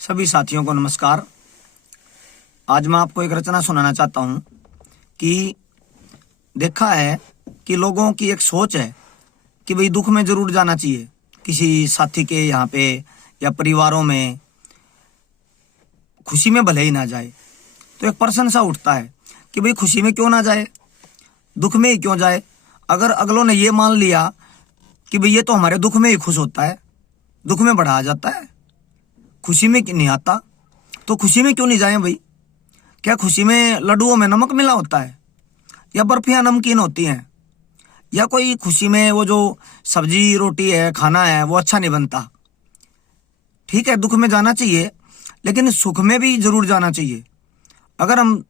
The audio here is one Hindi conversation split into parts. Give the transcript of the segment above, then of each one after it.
सभी साथियों को नमस्कार। आज मैं आपको एक रचना सुनाना चाहता हूँ कि देखा है कि लोगों की एक सोच है कि भाई दुख में जरूर जाना चाहिए, किसी साथी के यहाँ पे या परिवारों में, खुशी में भले ही ना जाए। तो एक प्रश्न सा उठता है कि भाई खुशी में क्यों ना जाए, दुख में ही क्यों जाए। अगर अगलों ने ये मान लिया कि भाई ये तो हमारे दुख में ही खुश होता है, दुख में बढ़ा जाता है, खुशी में नहीं आता, तो खुशी में क्यों नहीं जाए भाई। क्या खुशी में लड्डुओं में नमक मिला होता है या बर्फियां नमकीन होती हैं, या कोई खुशी में वो जो सब्जी रोटी है खाना है वो अच्छा नहीं बनता। ठीक है, दुख में जाना चाहिए, लेकिन सुख में भी जरूर जाना चाहिए। अगर हम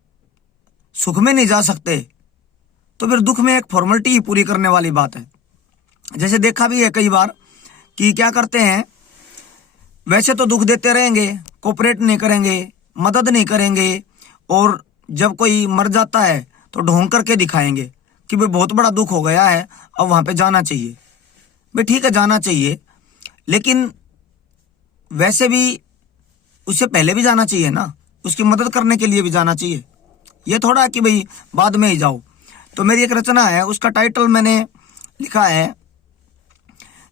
सुख में नहीं जा सकते तो फिर दुख में एक फॉर्मेलिटी ही पूरी करने वाली बात है। जैसे देखा भी है कई बार कि क्या करते हैं, वैसे तो दुख देते रहेंगे, कोऑपरेट नहीं करेंगे, मदद नहीं करेंगे, और जब कोई मर जाता है तो ढोंग करके दिखाएंगे कि भाई बहुत बड़ा दुख हो गया है, अब वहां पे जाना चाहिए। भाई ठीक है, जाना चाहिए, लेकिन वैसे भी उससे पहले भी जाना चाहिए ना, उसकी मदद करने के लिए भी जाना चाहिए। ये थोड़ा कि भाई बाद में ही जाओ। तो मेरी एक रचना है, उसका टाइटल मैंने लिखा है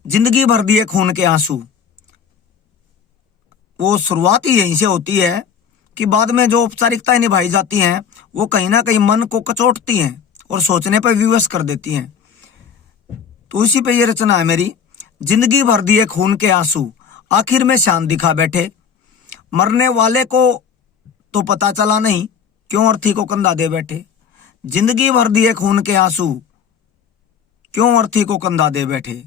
जिंदगी भर दिए खून के आंसू। वो शुरुआत ही यहीं से होती है कि बाद में जो औपचारिकताएं निभाई जाती हैं वो कहीं ना कहीं मन को कचोटती हैं और सोचने पर विवश कर देती हैं। तो उसी पे ये रचना है मेरी। जिंदगी भर दिए खून के आंसू, आखिर में शान दिखा बैठे। मरने वाले को तो पता चला नहीं, क्यों अर्थी को कंधा दे बैठे। जिंदगी भर दिए खून के आंसू, क्यों अर्थी को कंधा दे बैठे।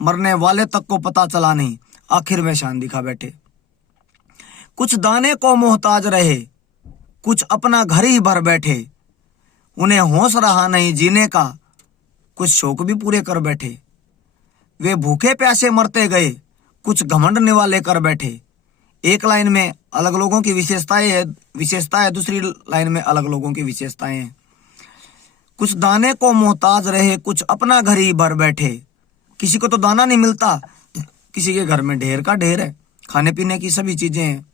मरने वाले तक को पता चला नहीं, आखिर में शान दिखा बैठे। कुछ दाने को मोहताज रहे, कुछ अपना घर ही भर बैठे। उन्हें होश रहा नहीं जीने का, कुछ शौक भी पूरे कर बैठे। वे भूखे प्यासे मरते गए, कुछ घमंड निवाले कर बैठे। एक लाइन में अलग लोगों की विशेषता है, दूसरी लाइन में अलग लोगों की विशेषताएं हैं। कुछ दाने को मोहताज रहे, कुछ अपना घर ही भर बैठे। किसी को तो दाना नहीं मिलता, किसी के घर में ढेर का ढेर है, खाने पीने की सभी चीजें हैं,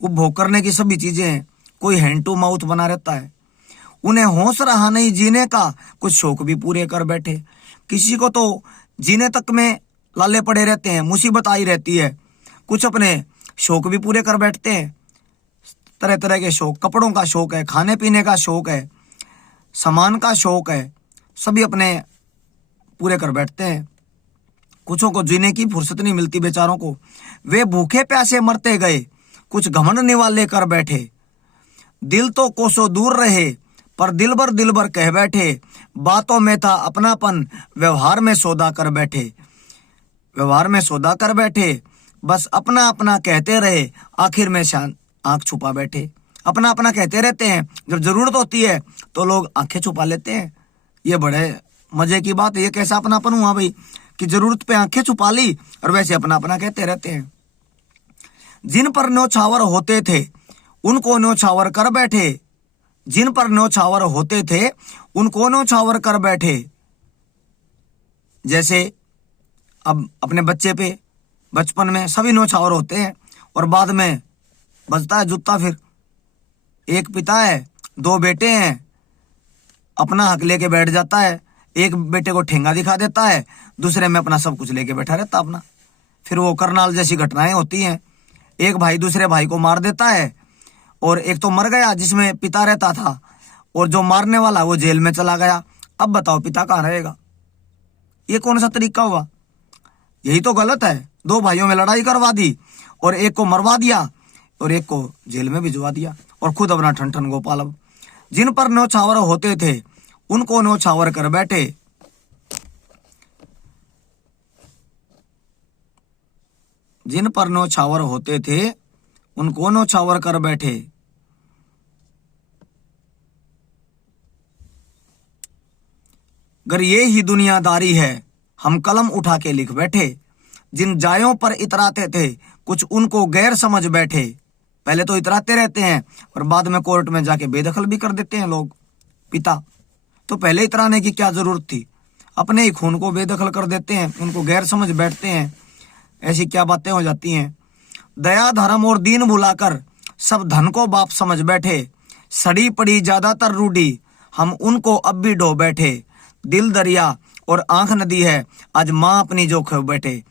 उपभोग करने की सभी चीजें हैं, कोई हैंड टू माउथ बना रहता है। उन्हें होश रहा नहीं जीने का, कुछ शौक भी पूरे कर बैठे। किसी को तो जीने तक में लाले पड़े रहते हैं, मुसीबत आई रहती है, कुछ अपने शौक भी पूरे कर बैठते हैं। तरह तरह के शौक, कपड़ों का शौक है, खाने पीने का शौक है, सामान का शौक है, सभी अपने पूरे कर बैठते हैं। कुछों को जीने की फुर्सत नहीं मिलती बेचारों को। वे भूखे प्यासे मरते गए, कुछ घमंड निवाले कर बैठे। दिल तो कोसों दूर रहे, पर दिल भर कह बैठे। बातों में था अपनापन, व्यवहार में सौदा कर बैठे। व्यवहार में सौदा कर बैठे, बस अपना अपना कहते रहे, आखिर में शान आंख छुपा बैठे। अपना अपना कहते रहते हैं, जब जरूरत होती है तो लोग आंखें छुपा लेते हैं। ये बड़े मजे की बात है। ये कैसा अपनापन हुआ भाई कि जरूरत पे आंखें छुपा ली और वैसे अपना अपना कहते रहते हैं। जिन पर न्योछावर होते थे उनको न्योछावर कर बैठे। जिन पर न्योछावर होते थे उनको न्योछावर कर बैठे। जैसे अब अपने बच्चे पे बचपन में सभी न्योछावर होते हैं और बाद में बजता है जूता। फिर एक पिता है, दो बेटे हैं, अपना हक लेके बैठ जाता है। एक बेटे को ठेंगा दिखा देता है, दूसरे में अपना सब कुछ लेके बैठा रहता अपना। फिर वो करनाल जैसी घटनाएं होती हैं। एक भाई दूसरे भाई को मार देता है, और एक तो मर गया जिसमें पिता रहता था, और जो मारने वाला वो जेल में चला गया। अब बताओ पिता कहाँ रहेगा। ये कौन सा तरीका हुआ। यही तो गलत है। दो भाइयों में लड़ाई करवा दी और एक को मरवा दिया और एक को जेल में भिजवा दिया, और खुद अपना ठन ठन गोपाल। अब जिन पर न्योछावर होते थे उनको न्योछावर कर बैठे। जिन पर न्योछावर होते थे उनको न्योछावर कर बैठे। अगर ये ही दुनियादारी है, हम कलम उठा के लिख बैठे। जिन जायों पर इतराते थे कुछ उनको गैर समझ बैठे। पहले तो इतराते रहते हैं और बाद में कोर्ट में जाके बेदखल भी कर देते हैं लोग। पिता तो पहले इतराने की क्या जरूरत थी, अपने ही खून को बेदखल कर देते हैं, उनको गैर समझ बैठते हैं। ऐसी क्या बातें हो जाती हैं। दया धर्म और दीन भुलाकर सब धन को बाप समझ बैठे। सड़ी पड़ी ज्यादातर रूढ़ी हम उनको अब भी ढो बैठे। दिल दरिया और आंख नदी है, आज माँ अपनी जो खो बैठे।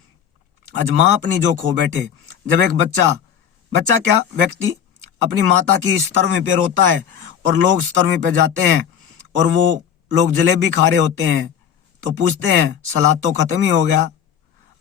आज माँ अपनी जो खो बैठे। जब एक बच्चा क्या व्यक्ति अपनी माता की स्तरवी पे रोता है और लोग स्तरवी पे जाते हैं और वो लोग जलेबी खा रहे होते हैं तो पूछते हैं सलाद तो खत्म ही हो गया।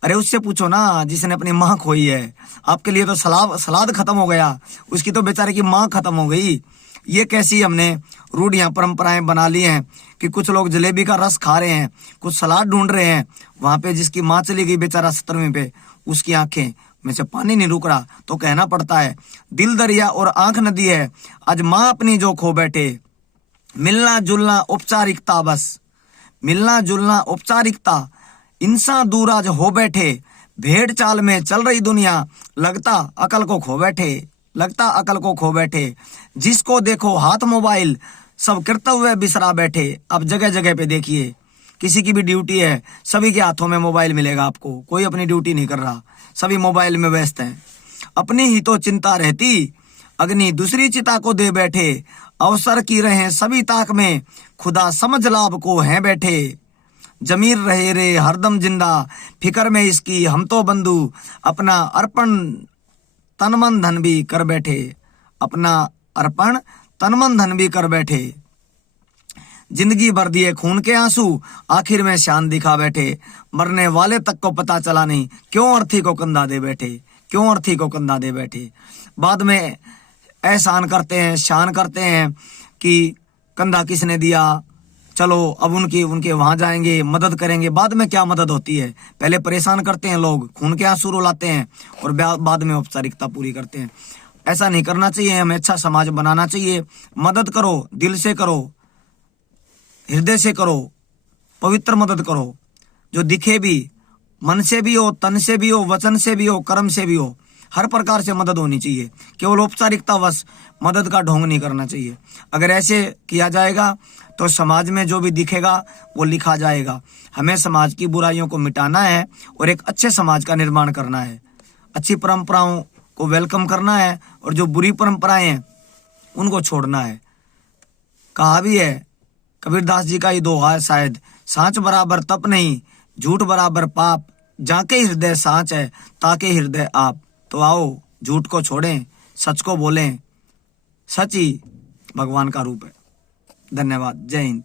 अरे उससे पूछो ना जिसने अपनी माँ खोई है। आपके लिए तो सलाद खत्म हो गया, उसकी तो बेचारे की माँ खत्म हो गई। ये कैसी हमने रूढ़ियां परंपराएं बना ली हैं कि कुछ लोग जलेबी का रस खा रहे हैं, कुछ सलाद ढूंढ रहे हैं, वहां पे जिसकी माँ चली गई बेचारा 70वें पे, उसकी आंखें में से पानी नहीं रुक रहा तो कहना पड़ता है दिल दरिया और आंख नदी है, आज माँ अपनी जो खो बैठे। मिलना जुलना औपचारिकता, बस मिलना जुलना औपचारिकता, इंसान दूर आज हो बैठे। भेड़ चाल में चल रही दुनिया, लगता अकल को खो बैठे। लगता अकल को खो बैठे। जिसको देखो हाथ मोबाइल, सब कर्तव्य बिसरा बैठे। अब जगह जगह पे देखिए, किसी की भी ड्यूटी है, सभी के हाथों में मोबाइल मिलेगा आपको। कोई अपनी ड्यूटी नहीं कर रहा, सभी मोबाइल में व्यस्त हैं। अपनी ही तो चिंता रहती, अग्नि दूसरी चिता को दे बैठे। अवसर की रहे सभी ताक में, खुदा समझ लाभ को हैं बैठे। जमीर रहे रे हरदम जिंदा, फिक्र में इसकी हम तो बंधु। अपना अर्पण तन मन धन भी कर बैठे। अपना अर्पण तन मन धन भी कर बैठे। जिंदगी भर दिए खून के आंसू, आखिर में शान दिखा बैठे। मरने वाले तक को पता चला नहीं, क्यों अर्थी को कंधा दे बैठे। क्यों अर्थी को कंधा दे बैठे। बाद में एहसान करते हैं, शान करते हैं कि कंधा किसने दिया, चलो अब उनके वहां जाएंगे, मदद करेंगे। बाद में क्या मदद होती है, पहले परेशान करते हैं लोग, खून के आंसू रुलाते हैं और बाद में औपचारिकता पूरी करते हैं। ऐसा नहीं करना चाहिए। हमें अच्छा समाज बनाना चाहिए। मदद करो, दिल से करो, हृदय से करो, पवित्र मदद करो, जो दिखे भी, मन से भी हो, तन से भी हो, वचन से भी हो, कर्म से भी हो। हर प्रकार से मदद होनी चाहिए। केवल औपचारिकता बस मदद का ढोंग नहीं करना चाहिए। अगर ऐसे किया जाएगा तो समाज में जो भी दिखेगा वो लिखा जाएगा। हमें समाज की बुराइयों को मिटाना है और एक अच्छे समाज का निर्माण करना है। अच्छी परंपराओं को वेलकम करना है और जो बुरी परंपराएं हैं उनको छोड़ना है। कहा भी है, कबीरदास जी का ये दोहा है शायद, सांच बराबर तप नहीं, झूठ बराबर पाप, जाके हृदय सांच है ताके हृदय आप। तो आओ झूठ को छोड़ें, सच को बोलें। सच ही भगवान का रूप है। धन्यवाद। जय हिंद।